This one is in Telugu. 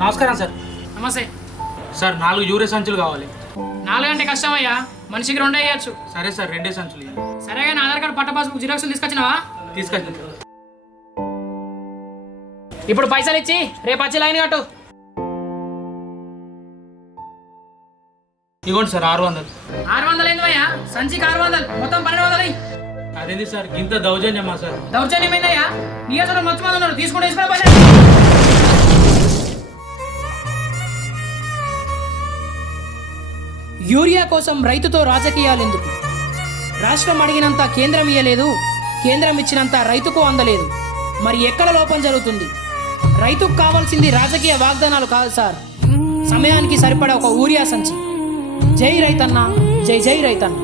నమస్కారం సార్. నమస్తే సార్ 4 యూరియా సంచులు కావాలి. 4 అంటే కష్టమయ్యా, మనిషికి 2 వేయచ్చు. సరే సార్, 2 సంచులు ఇవ్వండి. సరేగా నా ఆధార్ కార్డు పట్ట పాస్బుక్ జిరాక్స్ తీసుకొచ్చినావా? తీసుకొచ్చాను. ఇప్పుడు పైసలు ఇచ్చి రేపు వచ్చి లైన్ కట్టు. ఇవ్వండి సార్ 600. 600 ఏందయ్యా? సంచికి 600, మొత్తం 1200. అదేంటి సార్ ఇంత దౌర్జన్యమా సార్? దౌర్జన్యం ఏందయ్యా? నియోజకవర్గం మొత్తం మంది ఉన్నారు, తీసుకుంటే తీసుకునే. యూరియా కోసం రైతుతో రాజకీయాలు ఎందుకు? రాష్ట్రం అడిగినంత కేంద్రం ఇయ్యలేదు, కేంద్రం ఇచ్చినంత రైతుకు అందలేదు. మరి ఎక్కడ లోపం జరుగుతుంది? రైతుకు కావాల్సింది రాజకీయ వాగ్దానాలు కాదు సార్, సమయానికి సరిపడా ఒక యూరియా సంచి. జై రైతన్న, జై జై రైతన్న.